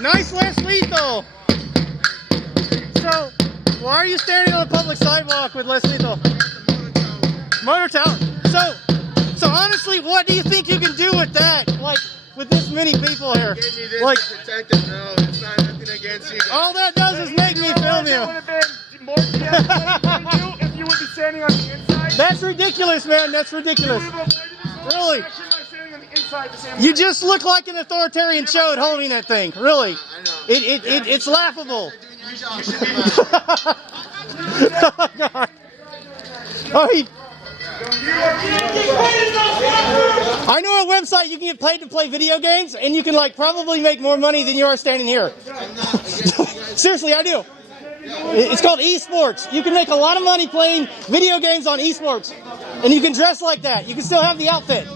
Nice West Lethal. So, why are you standing on a public sidewalk with Les Lethal? Motor Town. So honestly, what do you think you can do with that? Like, with this many people here? Give me this like, to protect it, bro. It's not nothing against you. All that does is make me film you. It would have been more DS if you would be standing on the inside. That's ridiculous, man. That's ridiculous. Really? You just look like an authoritarian chode holding that thing. Really? I know. It's laughable. You should be Oh, God. Oh, I know a website you can get paid to play video games, and you can like probably make more money than you are standing here. Seriously, I do. It's called esports. You can make a lot of money playing video games on esports, and you can dress like that. You can still have the outfit.